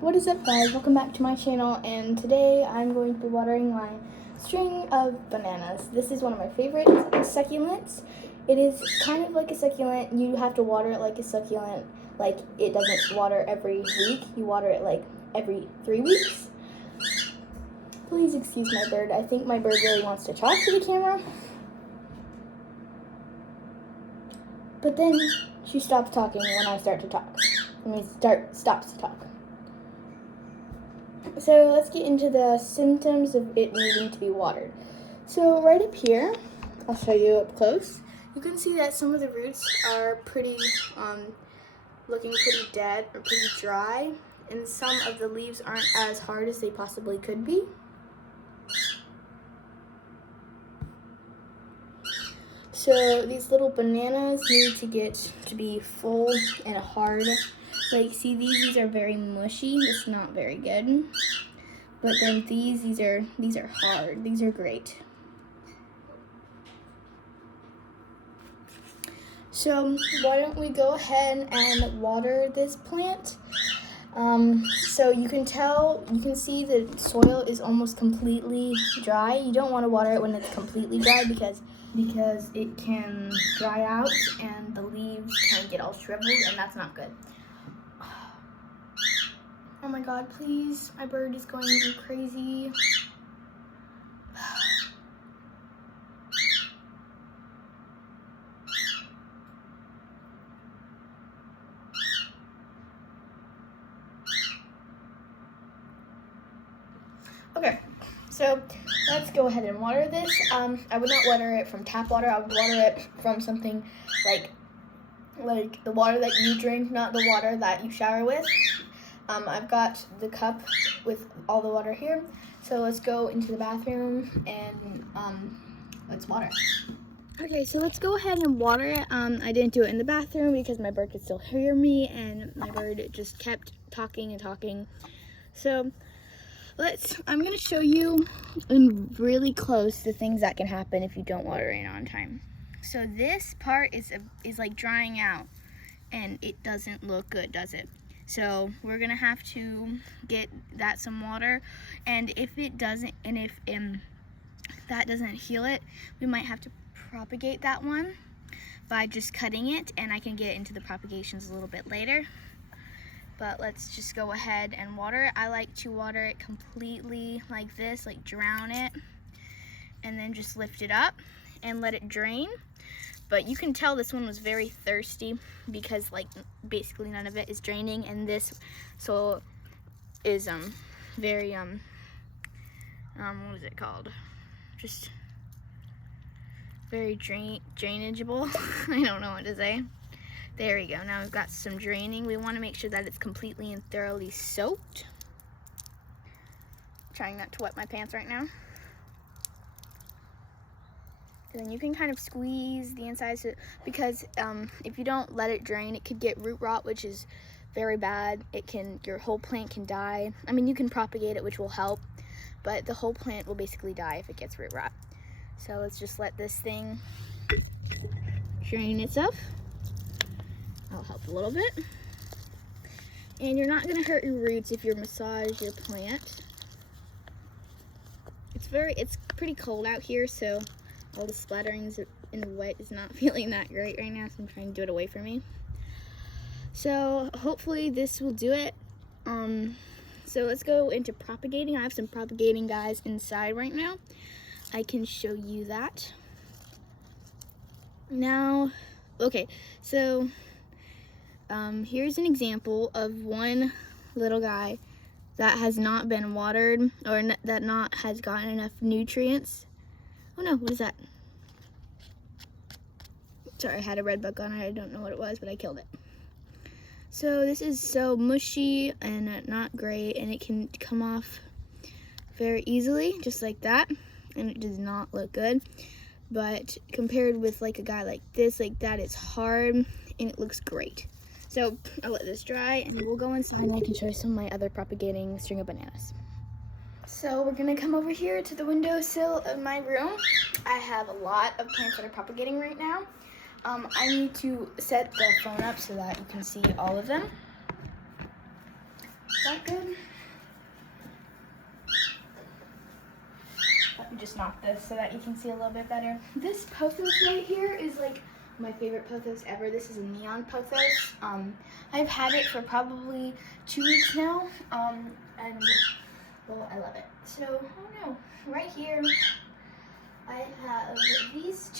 What is up, guys? Welcome back to my channel, and today I'm going to be watering my string of bananas. This is one of my favorite succulents. It is kind of like a succulent. You have to water it like a succulent. Like, it doesn't water every week. You water it like every 3 weeks. Please excuse my bird. I think my bird really wants to talk to the camera. But then she stops talking when I start to talk. Stops to talk. So let's get into the symptoms of it needing to be watered. So right up here, I'll show you up close. You can see that some of the roots are pretty, looking pretty dead or pretty dry, and some of the leaves aren't as hard as they possibly could be. So these little bananas need to get to be full and hard. Like, see, these are very mushy. It's not very good. But then these are hard. These are great. So why don't we go ahead and water this plant? So you can see the soil is almost completely dry. You don't want to water it when it's completely dry because it can dry out and the leaves can get all shriveled, and that's not good. Oh my God, please. My bird is going crazy. Okay, so let's go ahead and water this. I would not water it from tap water. I would water it from something like the water that you drink, not the water that you shower with. I've got the cup with all the water here. So let's go into the bathroom and let's water. Okay, so let's go ahead and water it. I didn't do it in the bathroom because my bird could still hear me, and my bird just kept talking and talking. So I'm gonna show you in really close the things that can happen if you don't water it on time. So this part is like drying out, and it doesn't look good, does it? So we're gonna have to get that some water, and if it doesn't, and if that doesn't heal it, we might have to propagate that one by just cutting it, and I can get into the propagations a little bit later. But let's just go ahead and water it. I like to water it completely like this, like drown it, and then just lift it up and let it drain. But you can tell this one was very thirsty because like basically none of it is draining, and this soil is very what is it called? Just very drainageable. I don't know what to say. There we go. Now we've got some draining. We want to make sure that it's completely and thoroughly soaked. I'm trying not to wet my pants right now. And then you can kind of squeeze the inside, because if you don't let it drain, it could get root rot, which is very bad. Your whole plant can die. I mean, you can propagate it, which will help, but the whole plant will basically die if it gets root rot. So let's just let this thing drain itself. I'll help a little bit. And you're not gonna hurt your roots if you massage your plant. It's pretty cold out here, so all the splatterings in the wet is not feeling that great right now, so I'm trying to do it away from me. So hopefully this will do it. So let's go into propagating. I have some propagating guys inside right now. I can show you that. Now, okay, so here's an example of one little guy that has not been watered, or that has gotten enough nutrients. Oh no, what is that? Sorry, I had a red bug on it. I don't know what it was, but I killed it. So this is so mushy and not great, and it can come off very easily, just like that, and it does not look good. But compared with like a guy like this, like that, it's hard and it looks great. So I'll let this dry, and we'll go inside and I can show you some of my other propagating string of bananas. So we're gonna come over here to the windowsill of my room. I have a lot of plants that are propagating right now. I need to set the phone up so that you can see all of them. Is that good? Let me just knock this so that you can see a little bit better. This pothos right here is like my favorite pothos ever. This is a neon pothos. I've had it for probably 2 weeks now, and well, I love it. So, I don't know, right here, I have these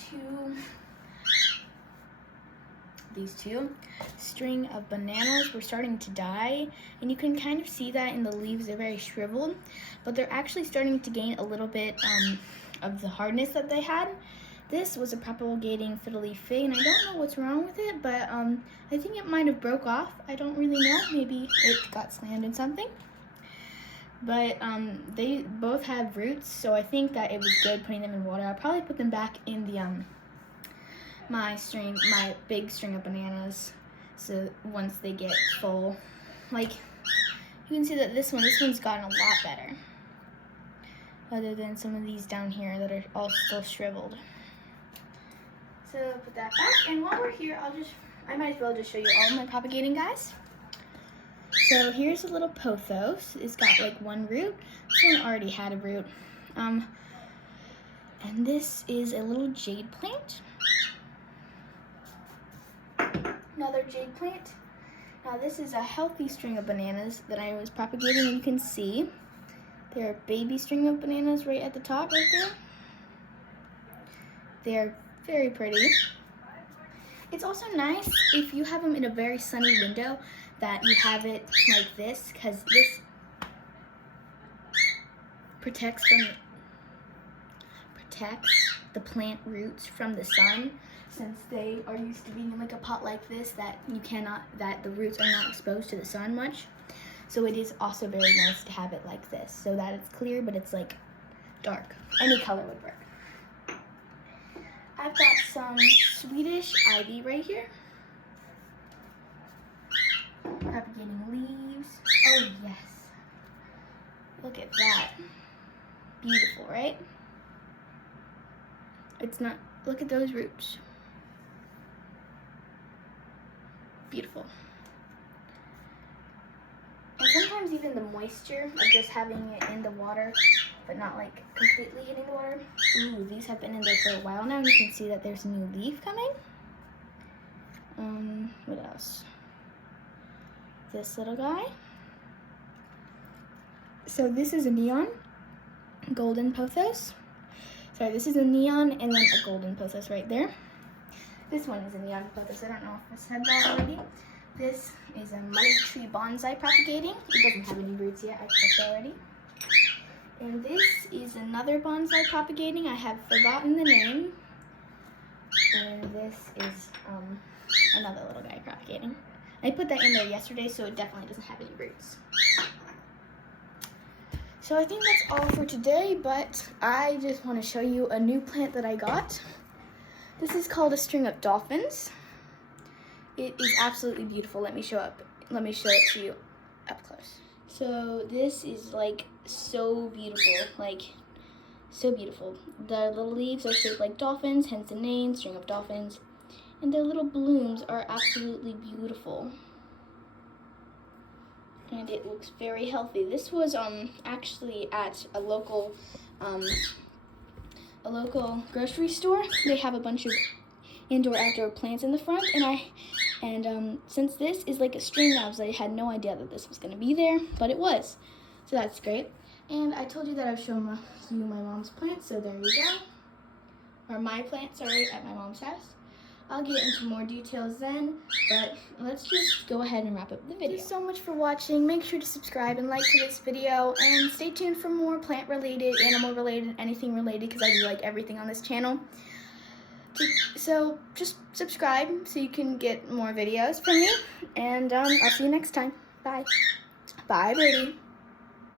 two string of bananas were starting to die, and you can kind of see that in the leaves. They're very shriveled, but they're actually starting to gain a little bit of the hardness that they had. This was a propagating fiddle leaf fig, and I don't know what's wrong with it, but I think it might have broke off. I don't really know. Maybe it got slammed in something. But they both have roots, so I think that it was good putting them in water. I'll probably put them back in the my big string of bananas. So once they get full, like you can see that this one's gotten a lot better, other than some of these down here that are all still shriveled. So put that back, and while we're here, I might as well just show you all of my propagating guys. So here's a little pothos. It's got like one root. This one already had a root. And this is a little jade plant. Another jade plant. Now this is a healthy string of bananas that I was propagating, and you can see there are baby string of bananas right at the top right there. They're very pretty. It's also nice if you have them in a very sunny window that you have it like this, because this protects the plant roots from the sun, since they are used to being in like a pot like this that the roots are not exposed to the sun much. So it is also very nice to have it like this, so that it's clear but it's like dark. Any color would work. I've got some Swedish ivy right here. Propagating leaves. Oh yes. Look at that. Beautiful, right? Look at those roots. Beautiful. And sometimes even the moisture of just having it in the water, but not like completely hitting the water. Ooh, these have been in there for a while now, and you can see that there's a new leaf coming. What else? This little guy. So this is a neon golden pothos. Sorry, this is a neon and then a golden pothos right there. This one is a neon pothos. I don't know if I said that already. This is a money tree bonsai propagating. It doesn't have any roots yet, I checked already. And this is another bonsai propagating. I have forgotten the name. And this is another little guy propagating. I put that in there yesterday, so it definitely doesn't have any roots. So I think that's all for today, but I just want to show you a new plant that I got. This is called a string of dolphins. It is absolutely beautiful. Let me show it to you up close. So this is like so beautiful, like so beautiful. The little leaves are shaped like dolphins, hence the name, string of dolphins. And their little blooms are absolutely beautiful. And it looks very healthy. This was actually at a local grocery store. They have a bunch of indoor-outdoor plants in the front, and since this is like a string knobs, I had no idea that this was going to be there, but it was. So that's great. And I told you that I've shown you my mom's plants, so there you go. Or my plants, sorry, at my mom's house. I'll get into more details then, but let's just go ahead and wrap up the video. Thank you so much for watching. Make sure to subscribe and like to this video, and stay tuned for more plant-related, animal-related, anything related, because I do like everything on this channel. So just subscribe so you can get more videos from me, and I'll see you next time. Bye. Bye, Birdie.